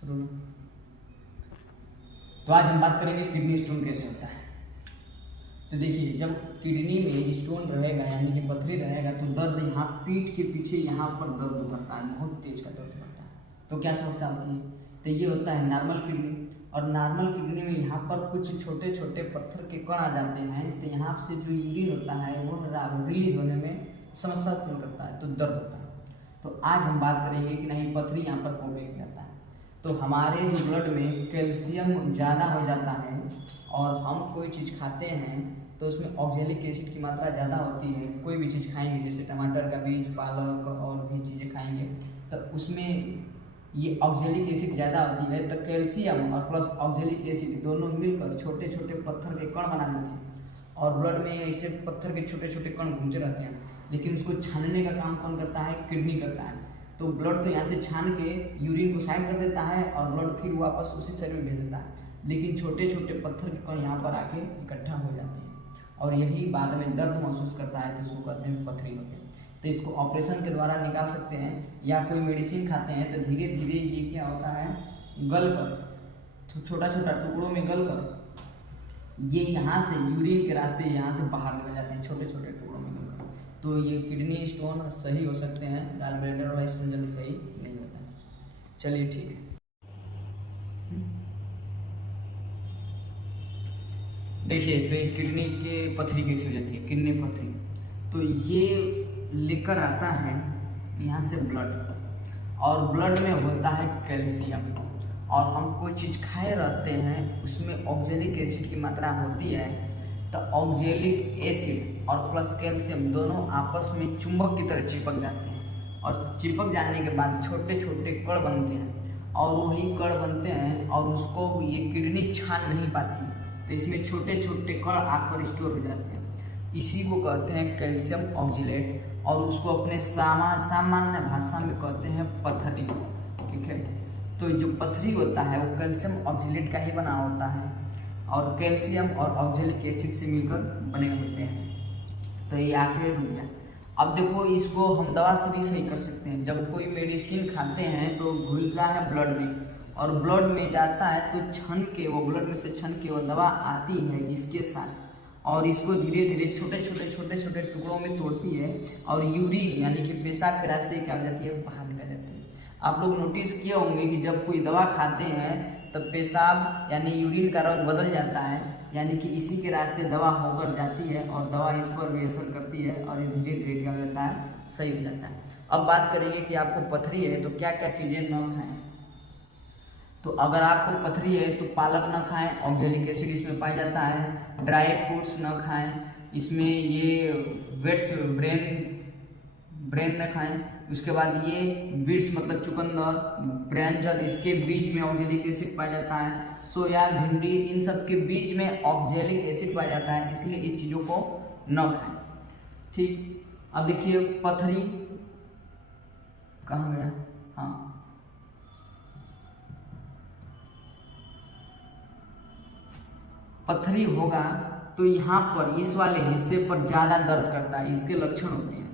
शुरू। तो आज हम बात करेंगे किडनी स्टोन कैसे होता है। तो देखिए, जब किडनी में स्टोन रहेगा यानी कि पथरी रहेगा तो दर्द यहाँ पीठ के पीछे यहाँ पर दर्द करता है, बहुत तेज का दर्द करता है। तो क्या समस्या होती है? तो ये होता है नॉर्मल किडनी। और नॉर्मल किडनी में यहाँ पर कुछ छोटे छोटे पत्थर के कण आ जाते हैं, तो यहाँ से जो यूरिन होता है वो रिलीज होने में समस्या उत्पन्न करता है, तो दर्द होता है। तो आज हम बात करेंगे कि नहीं पथरी यहाँ पर कौन कैसे जाता है। तो हमारे जो ब्लड में कैल्शियम ज़्यादा हो जाता है और हम कोई चीज़ खाते हैं तो उसमें ऑक्जेलिक एसिड की मात्रा ज़्यादा होती है। कोई भी चीज़ खाएंगे जैसे टमाटर का बीज, पालक और भी चीज़ें खाएंगे तो उसमें ये ऑक्जेलिक एसिड ज़्यादा होती है। तो कैल्शियम और प्लस ऑक्जेलिक एसिड दोनों मिलकर छोटे छोटे पत्थर के कण बना देते हैं और ब्लड में ऐसे पत्थर के छोटे छोटे कण घूमते रहते हैं। लेकिन उसको छानने का काम कौन करता है? किडनी करता है। तो ब्लड तो यहाँ से छान के यूरिन को साइड कर देता है और ब्लड फिर वापस उसी शरीर में भेज देता है। लेकिन छोटे छोटे पत्थर के कण यहाँ पर आके इकट्ठा हो जाते हैं और यही बाद में दर्द महसूस करता है, तो उसको कहते हैं पथरी होते हैं। तो इसको ऑपरेशन के द्वारा निकाल सकते हैं या कोई मेडिसिन खाते हैं तो धीरे धीरे ये क्या होता है, गल कर छोटा छोटा टुकड़ों में गल कर ये यहाँ से यूरिन के रास्ते यहाँ से बाहर निकल जाते हैं, छोटे छोटे टुकड़ों में गल कर। तो ये किडनी स्टोन सही हो सकते हैं, गॉल ब्लैडर वाला स्टोन जल्दी सही नहीं होता है। चलिए ठीक है। देखिए, तो किडनी के पथरी कैसे हो जाती है, किडनी पथरी। तो ये लेकर आता है यहाँ से ब्लड और ब्लड में होता है कैल्शियम और हम कोई चीज़ खाए रहते हैं उसमें ऑक्जेलिक एसिड की मात्रा होती है। तो ऑक्जेलिक एसिड और प्लस कैल्शियम दोनों आपस में चुंबक की तरह चिपक जाते हैं और चिपक जाने के बाद छोटे छोटे कण बनते हैं और वही कण बनते हैं और उसको ये किडनी छान नहीं पाती, तो इसमें छोटे छोटे कण आकर स्टोर हो जाते हैं। इसी को कहते हैं कैल्शियम ऑक्जिलेट और उसको अपने सामान्य भाषा में कहते हैं पथरी। ठीक है, तो जो पथरी होता है वो कैल्शियम ऑक्जिलेट का ही बना होता है और कैल्शियम और ऑक्जेलिक एसिड से मिलकर बने होते हैं। तो ये आके रुक गया। अब देखो, इसको हम दवा से भी सही कर सकते हैं। जब कोई मेडिसिन खाते हैं तो घुलता है ब्लड में और ब्लड में जाता है तो छन के वो ब्लड में से छन के वो दवा आती है इसके साथ और इसको धीरे धीरे छोटे छोटे टुकड़ों में तोड़ती है और यूरिन यानी कि पेशाब के रास्ते क्या हो जाती है, बाहर निकल जाती है। आप लोग नोटिस किए होंगे कि जब कोई दवा खाते हैं तब पेशाब यानी यूरिन का रंग बदल जाता है, यानी कि इसी के रास्ते दवा होकर जाती है और दवा इस पर भी असर करती है और ये धीरे धीरे क्या हो जाता है, सही हो जाता है। अब बात करेंगे कि आपको पथरी है तो क्या क्या चीज़ें न खाएं। तो अगर आपको पथरी है तो पालक न खाएं, ऑक्जेलिक एसिड इसमें पाया जाता है। ड्राई फ्रूट्स न खाएं, इसमें ये वेट्स ब्रेन न खाएं। उसके बाद ये बीट्स मतलब चुकंदर, ब्रिंजल, इसके बीज में ऑक्जेलिक एसिड पाया जाता है। सोया, भिंडी, इन सब के बीज में ऑक्जेलिक एसिड पाया जाता है, इसलिए इन चीज़ों को न खाएं। ठीक, अब देखिए पथरी कहाँ गया, हाँ, पथरी होगा तो यहाँ पर इस वाले हिस्से पर ज़्यादा दर्द करता है, इसके लक्षण होते हैं।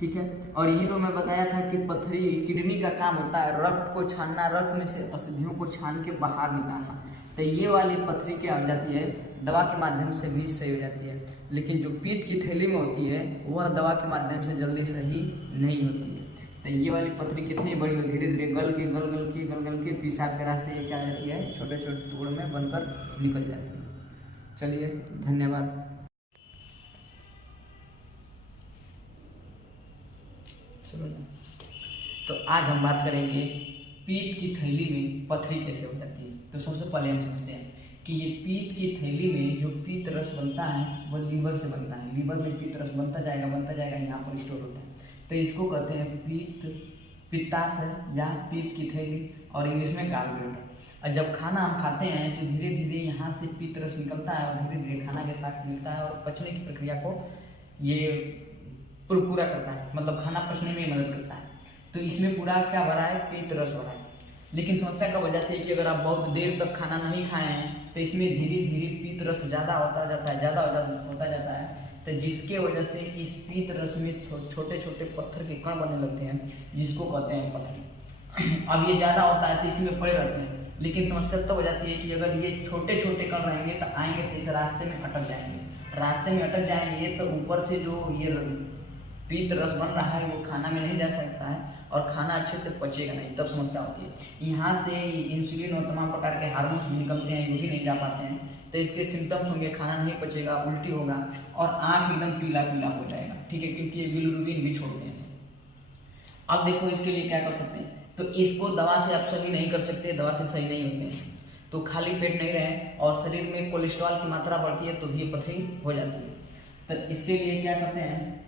ठीक है, और यही तो मैं बताया था कि पथरी किडनी का काम होता है रक्त को छानना, रक्त में से अशुद्धियों को छान के बाहर निकालना। तो ये वाली पथरी क्या हो जाती है, दवा के माध्यम से भी सही हो जाती है। लेकिन जो पित्त की थैली में होती है वह दवा के माध्यम से जल्दी सही नहीं होती है। तो ये वाली पथरी कितनी बड़ी हो, धीरे धीरे गल के पेशाब के रास्ते ये क्या हो जाती है, छोटे छोटे टुकड़ों में बनकर निकल जाती है। चलिए, धन्यवाद। तो आज हम बात करेंगे पीत की थैली में पथरी कैसे हो जाती है। तो सबसे पहले हम समझते हैं कि ये पीत की थैली में जो पीत रस बनता है वह लीवर से बनता है। लीवर में पीत रस बनता जाएगा यहाँ पर स्टोर होता है। तो इसको कहते हैं पित्ताशय या पीत की थैली और इंग्लिश में गॉल ब्लैडर। और जब खाना हम खाते हैं तो धीरे धीरे यहाँ से पीत रस निकलता है और धीरे धीरे खाना के साथ मिलता है और पचने की प्रक्रिया को ये पूरा करता है, मतलब खाना पचने में मदद करता है। तो इसमें पूरा क्या भरा है, पीत रस भरा है। लेकिन समस्या कब हो जाती है कि अगर आप बहुत देर तक खाना नहीं खाए हैं तो इसमें धीरे धीरे पीत रस ज़्यादा होता जाता है। तो जिसके वजह से इस पीत रस में छोटे छोटे पत्थर के कण बनने लगते हैं जिसको कहते हैं पथरी। अब ये ज़्यादा होता है तो इसी में पड़े रहते हैं, लेकिन समस्या तब हो जाती है कि अगर ये छोटे छोटे कण रहेंगे तो आएंगे तो इस रास्ते में अटक जाएंगे। रास्ते में अटक जाएंगे तो ऊपर से जो ये पीत रस बन रहा है वो खाना में नहीं जा सकता है और खाना अच्छे से पचेगा नहीं, तब समस्या होती है। यहाँ से इंसुलिन और तमाम प्रकार के हार्मोन्स निकलते हैं, वो भी नहीं जा पाते हैं, तो इसके सिम्टम्स होंगे, खाना नहीं पचेगा, उल्टी होगा और आँख एकदम पीला पीला हो जाएगा, ठीक है, क्योंकि ये बिलिरुबिन भी छोड़ते हैं। अब देखो इसके लिए क्या कर सकते हैं, तो इसको दवा से आप सही नहीं कर सकते, दवा से सही नहीं होते हैं, तो खाली पेट नहीं रहें और शरीर में कोलेस्ट्रॉल की मात्रा बढ़ती है तो भी पथरी हो जाती है। तो इसके लिए क्या करते हैं,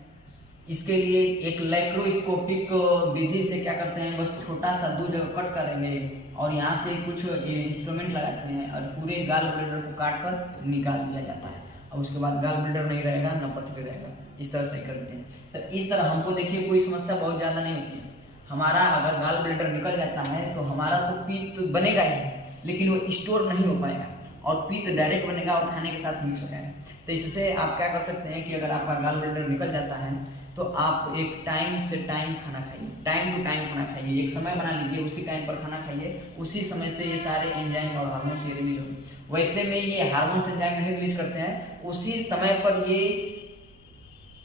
इसके लिए एक लैप्रोस्कोपिक विधि से क्या करते हैं, बस छोटा सा 2 जगह कट करेंगे और यहाँ से कुछ इंस्ट्रूमेंट लगाते हैं और पूरे गाल ब्लैडर को काट कर निकाल दिया जाता है और उसके बाद गाल ब्लैडर नहीं रहेगा, न पथरी रहेगा, इस तरह सही करते हैं। तो इस तरह हमको देखिए कोई समस्या बहुत ज़्यादा नहीं होती है। हमारा अगर गाल ब्लैडर निकल जाता है तो हमारा तो पित्त बनेगा ही, लेकिन वो स्टोर नहीं हो पाएगा और पित्त डायरेक्ट बनेगा और खाने के साथ मिक्स हो जाएगा। तो इससे आप क्या कर सकते हैं कि अगर आपका गाल ब्लैडर निकल जाता है तो आप एक टाइम से टाइम खाना खाइए, टाइम टू टाइम खाना खाइए, एक समय बना लीजिए, उसी टाइम पर खाना खाइए, उसी समय से ये सारे एंजाइम और हार्मोन्स ये रिलीज होंगे। वैसे में ये हार्मोन्स एंजाइम नहीं रिलीज करते हैं, उसी समय पर ये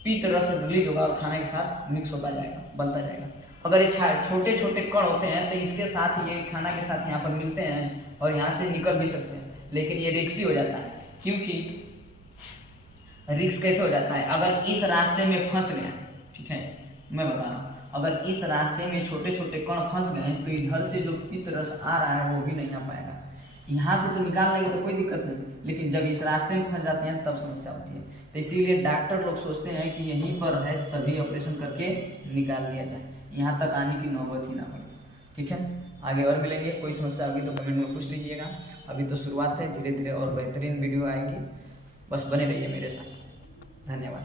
पित्त रस रिलीज होगा और खाने के साथ मिक्स होता जाएगा, बनता जाएगा। अगर ये छोटे छोटे कण होते हैं तो इसके साथ ये खाना के साथ यहाँ पर मिलते हैं और यहाँ से निकल भी सकते हैं, लेकिन ये रिक्सी हो जाता है। क्योंकि रिक्स कैसे हो जाता है, अगर इस रास्ते में फंस गया, ठीक है, मैं बता रहा हूँ, अगर इस रास्ते में छोटे छोटे कण फंस गए तो इधर से जो पित्त रस आ रहा है वो भी नहीं आ पाएगा। यहाँ से तो निकाल लेंगे तो कोई दिक्कत नहीं, लेकिन जब इस रास्ते में फंस जाते हैं तब समस्या होती है। तो इसीलिए डॉक्टर लोग सोचते हैं कि यहीं पर है तभी ऑपरेशन करके निकाल दिया जाए, यहाँ तक आने की नौबत ही ना हो, ठीक है। आगे और मिलेंगे, कोई समस्या होगी तो कमेंट में पूछ लीजिएगा। अभी तो शुरुआत है, धीरे धीरे और बेहतरीन वीडियो आएगी, बस बने रहिए मेरे साथ। धन्यवाद।